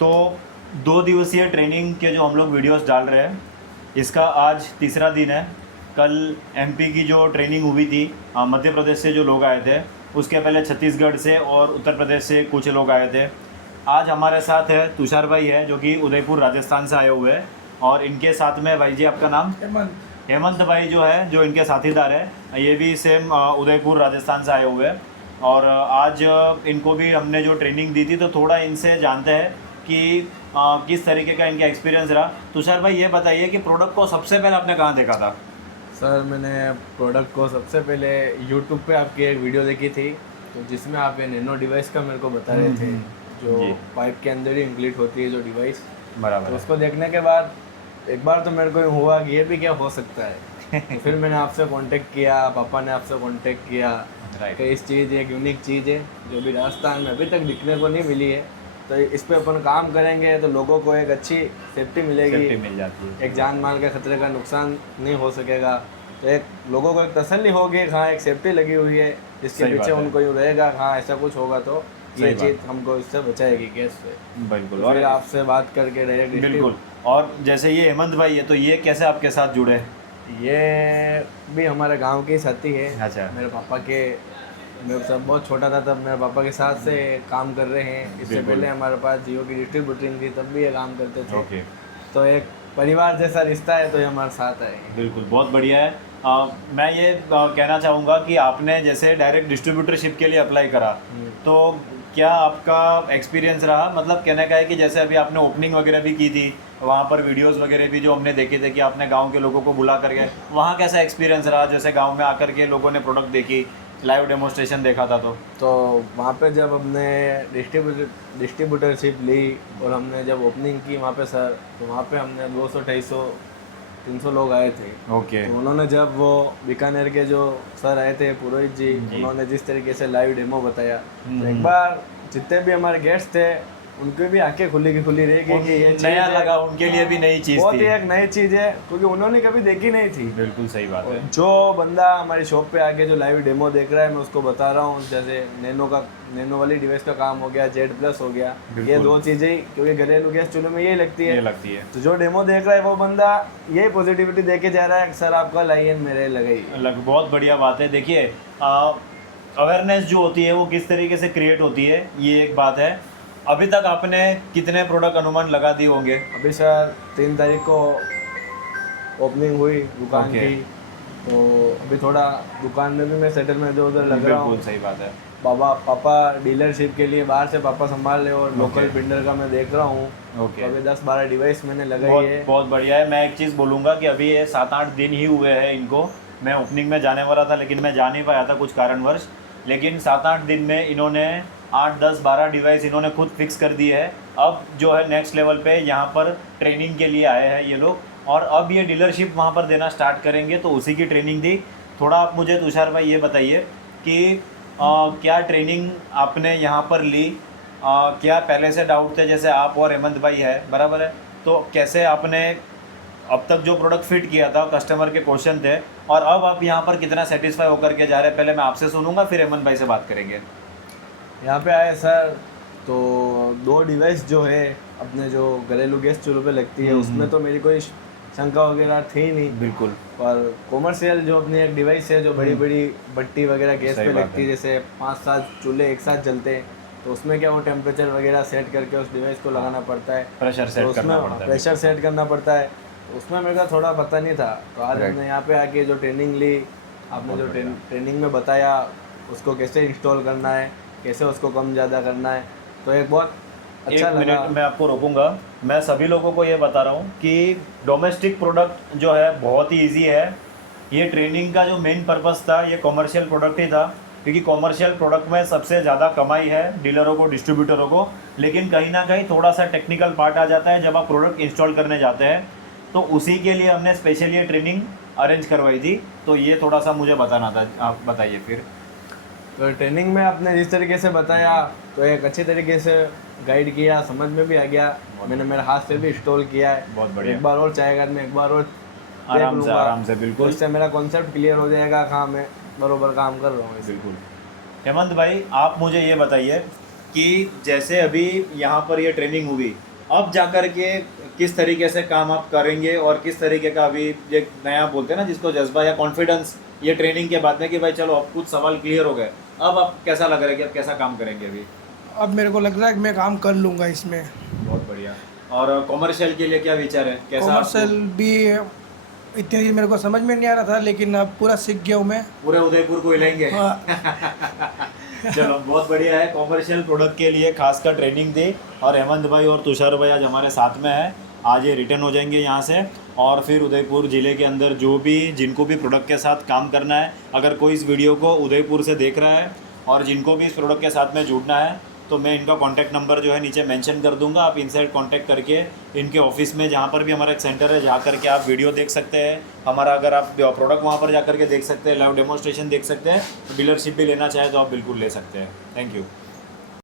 तो 2 दिवसीय ट्रेनिंग के जो हम लोग वीडियोस डाल रहे हैं, इसका आज तीसरा दिन है। कल एमपी की जो ट्रेनिंग हुई थी, मध्य प्रदेश से जो लोग आए थे, उसके पहले छत्तीसगढ़ से और उत्तर प्रदेश से कुछ लोग आए थे। आज हमारे साथ है तुषार भाई है, जो कि उदयपुर राजस्थान से आए हुए हैं, और इनके साथ में भाई जी आपका नाम? हेमंत भाई जो है, जो इनके साथीदार है, ये भी सेम उदयपुर राजस्थान से आए हुए हैं। और आज इनको भी हमने जो ट्रेनिंग दी थी, तो थोड़ा इनसे जानते हैं कि किस तरीके का इनका एक्सपीरियंस रहा। तुषार भाई ये बताइए कि प्रोडक्ट को सबसे पहले आपने कहाँ देखा था? सर मैंने प्रोडक्ट को सबसे पहले यूट्यूब पे आपकी एक वीडियो देखी थी, तो जिसमें आप ये नैनो डिवाइस का मेरे को बता रहे थे, जो जी। पाइप के अंदर ही इंक्लूड होती है जो डिवाइस। बराबर तो है। उसको देखने के बाद एक बार तो मेरे को यूँ हुआ कि ये भी क्या हो सकता है। तो फिर मैंने आपसे कांटेक्ट किया, पापा ने आपसे कांटेक्ट किया राइट। कि इस चीज़ एक यूनिक चीज़ है जो भी राजस्थान में अभी तक दिखने को नहीं मिली है, तो इस पे अपन काम करेंगे तो लोगों को एक अच्छी सेफ्टी मिलेगी, सेफ्टी मिल जाती है। एक जान माल के खतरे का नुकसान नहीं हो सकेगा। तो एक लोगों को एक तसल्ली होगी, हाँ एक सेफ्टी लगी हुई है जिसके सही पीछे बात है। उनको यूँ रहेगा, हाँ ऐसा कुछ होगा तो सही ये बात। चीज़ हमको इससे बचाएगी गैस से। बिल्कुल। तो फिर आपसे बात करके डायरेक्ट बिल्कुल। और जैसे ये हेमंत भाई है, तो ये कैसे आपके साथ जुड़े? ये भी हमारे गांव के साथी है। अच्छा। मेरे पापा के, मैं सब बहुत छोटा था तब मेरे पापा के साथ से काम कर रहे हैं। इससे बिल्कुल। पहले हमारे पास जियो की डिस्ट्रीब्यूटरिंग थी, तब भी ये काम करते थे। ओके। तो एक परिवार जैसा रिश्ता है, तो ये हमारे साथ आए। बिल्कुल, बहुत बढ़िया है। मैं ये कहना चाहूँगा कि आपने जैसे डायरेक्ट डिस्ट्रीब्यूटरशिप के लिए अप्लाई करा, तो क्या आपका एक्सपीरियंस रहा? मतलब कहने का है कि जैसे अभी आपने ओपनिंग वगैरह भी की थी, वहाँ पर वीडियोस वगैरह भी जो हमने देखे थे कि आपने गांव के लोगों को बुला करके, वहाँ कैसा एक्सपीरियंस रहा? जैसे गांव में आकर के लोगों ने प्रोडक्ट देखी, लाइव डेमोस्ट्रेशन देखा था, तो वहाँ पे जब हमने डिस्ट्रीब्यूटरशिप ली और हमने जब ओपनिंग की वहाँ पे सर, तो वहाँ पे हमने 200 250 300 लोग आए थे। ओके। तो उन्होंने जब वो बीकानेर के जो सर आए थे पुरोहित जी, उन्होंने जिस तरीके से लाइव डेमो बताया, तो एक बार जितने भी हमारे गेस्ट थे उनकी भी आंखें खुली की खुली रही कि ये नया लगा, उनके लिए भी नई चीज़ बहुत ही थी। एक नई चीज़ है, क्योंकि उन्होंने कभी देखी नहीं थी। बिल्कुल सही बात है। जो बंदा हमारी शॉप पे आके जो लाइव डेमो देख रहा है, मैं उसको बता रहा हूँ, जैसे नैनो वाली डिवाइस का काम हो गया, Z+ हो गया, ये दो चीज़ें, क्योंकि घरेलू गैस चूल्हे में यही लगती है। तो जो डेमो देख रहा है वो बंदा यही पॉजिटिविटी दे के जा रहा है, सर आप कल आइए मेरे लगाइए। बहुत बढ़िया बात है। देखिए, अवेयरनेस जो होती है वो किस तरीके से क्रिएट होती है, ये एक बात है। अभी तक आपने कितने प्रोडक्ट अनुमान लगा दिए होंगे? अभी सर 3 तारीख को ओपनिंग हुई दुकान की, तो अभी थोड़ा दुकान में भी मैं सेटल में इधर उधर लग रहा हूँ। बिल्कुल सही बात है। पापा डीलरशिप के लिए बाहर से पापा संभाल रहे, और लोकल बिल्डर का मैं देख रहा हूँ। ओके। तो अभी 10-12 डिवाइस मैंने लगाई है। बहुत बढ़िया है। मैं एक चीज़ बोलूँगा कि अभी ये 7-8 दिन ही हुए हैं इनको। मैं ओपनिंग में जाने वाला था, लेकिन मैं जा नहीं पाया था कुछ कारणवश। लेकिन 7-8 दिन में इन्होंने 8-10-12 डिवाइस इन्होंने खुद फिक्स कर दी है। अब जो है नेक्स्ट लेवल पे यहाँ पर ट्रेनिंग के लिए आए हैं ये लोग, और अब ये डीलरशिप वहाँ पर देना स्टार्ट करेंगे, तो उसी की ट्रेनिंग दी। थोड़ा आप मुझे तुषार भाई ये बताइए कि क्या ट्रेनिंग आपने यहाँ पर ली? क्या पहले से डाउट थे, जैसे आप और हेमंत भाई है, बराबर है, तो कैसे आपने अब तक जो प्रोडक्ट फिट किया था, कस्टमर के क्वेश्चन थे, और अब आप यहाँ पर कितना सेटिस्फाई होकर के जा रहे हैं? पहले मैं आपसे सुनूंगा, फिर हेमंत भाई से बात करेंगे। यहाँ पे आए सर, तो 2 डिवाइस जो है अपने जो घरेलू गैस चूल्हे पे लगती है, उसमें तो मेरी कोई शंका वगैरह थी नहीं। बिल्कुल। पर कॉमर्शियल जो अपनी एक डिवाइस है, जो बड़ी बड़ी भट्टी वगैरह गैस पे लगती है, जैसे 5-7 चूल्हे एक साथ जलते हैं, तो उसमें क्या वो टेम्परेचर वगैरह सेट करके उस डिवाइस को लगाना पड़ता है, प्रेशर सेट करना पड़ता है। प्रेशर सेट करना पड़ता है। तो उसमें मेरे को थोड़ा पता नहीं था, तो आज हमने यहाँ पे आके जो ट्रेनिंग ली, आपने जो ट्रेनिंग में बताया उसको कैसे इंस्टॉल करना है, कैसे उसको कम ज़्यादा करना है, तो एक बहुत अच्छा एक लगा। मिनट मैं आपको रोकूंगा। मैं सभी लोगों को ये बता रहा हूँ कि डोमेस्टिक प्रोडक्ट जो है बहुत ही इजी है। ये ट्रेनिंग का जो मेन पर्पस था, ये कॉमर्शियल प्रोडक्ट ही था, क्योंकि कॉमर्शियल प्रोडक्ट में सबसे ज़्यादा कमाई है डीलरों को, डिस्ट्रीब्यूटरों को। लेकिन कहीं ना कहीं थोड़ा सा टेक्निकल पार्ट आ जाता है जब आप प्रोडक्ट इंस्टॉल करने जाते हैं, तो उसी के लिए हमने स्पेशली ये ट्रेनिंग अरेंज करवाई थी। तो ये थोड़ा सा मुझे बताना था, आप बताइए फिर। तो ट्रेनिंग में आपने जिस तरीके से बताया, तो एक अच्छी तरीके से गाइड किया, समझ में भी आ गया। मैंने मेरे हाथ से भी इंस्टॉल किया है। बहुत बढ़िया। एक बार और चाहेगा मैं एक बार और आराम से तो बिल्कुल। इससे मेरा कॉन्सेप्ट क्लियर हो जाएगा, हाँ मैं बरोबर काम कर रहा हूँ। बिल्कुल। हेमंत भाई, आप मुझे ये बताइए कि जैसे अभी यहाँ पर ये ट्रेनिंग हुई, अब जाकर के किस तरीके से काम आप करेंगे और किस तरीके का अभी एक नया बोलते हैं ना जिसको जज्बा या कॉन्फिडेंस, ये ट्रेनिंग के बाद में कि भाई चलो अब कुछ सवाल क्लियर हो गए, अब आप कैसा लग रहा है कि आप कैसा काम करेंगे अभी? अब मेरे को लग रहा है कि मैं काम कर लूँगा इसमें। बहुत बढ़िया। और कॉमर्शियल के लिए क्या विचार है, कैसा? कॉमर्शियल भी इतनी देर मेरे को समझ में नहीं आ रहा था, लेकिन अब पूरा सीख गया हूँ मैं। पूरे उदयपुर को हिलाएंगे। चलो बहुत बढ़िया है। कॉमर्शियल प्रोडक्ट के लिए खासकर ट्रेनिंग दी और हेमंत भाई और तुषार भाई आज हमारे साथ में है। आज ये रिटर्न हो जाएंगे यहाँ से और फिर उदयपुर ज़िले के अंदर जो भी जिनको भी प्रोडक्ट के साथ काम करना है, अगर कोई इस वीडियो को उदयपुर से देख रहा है और जिनको भी इस प्रोडक्ट के साथ में जुड़ना है तो मैं इनका कॉन्टैक्ट नंबर जो है नीचे मेंशन कर दूंगा। आप इनसे कॉन्टैक्ट करके इनके ऑफिस में जहाँ पर भी हमारा एक सेंटर है, जा करके आप वीडियो देख सकते हैं हमारा, अगर आप प्रोडक्ट वहाँ पर जा करके देख सकते हैं, लाइव डेमोस्ट्रेशन देख सकते हैं, डीलरशिप भी लेना चाहे तो आप बिल्कुल ले सकते हैं। Thank you.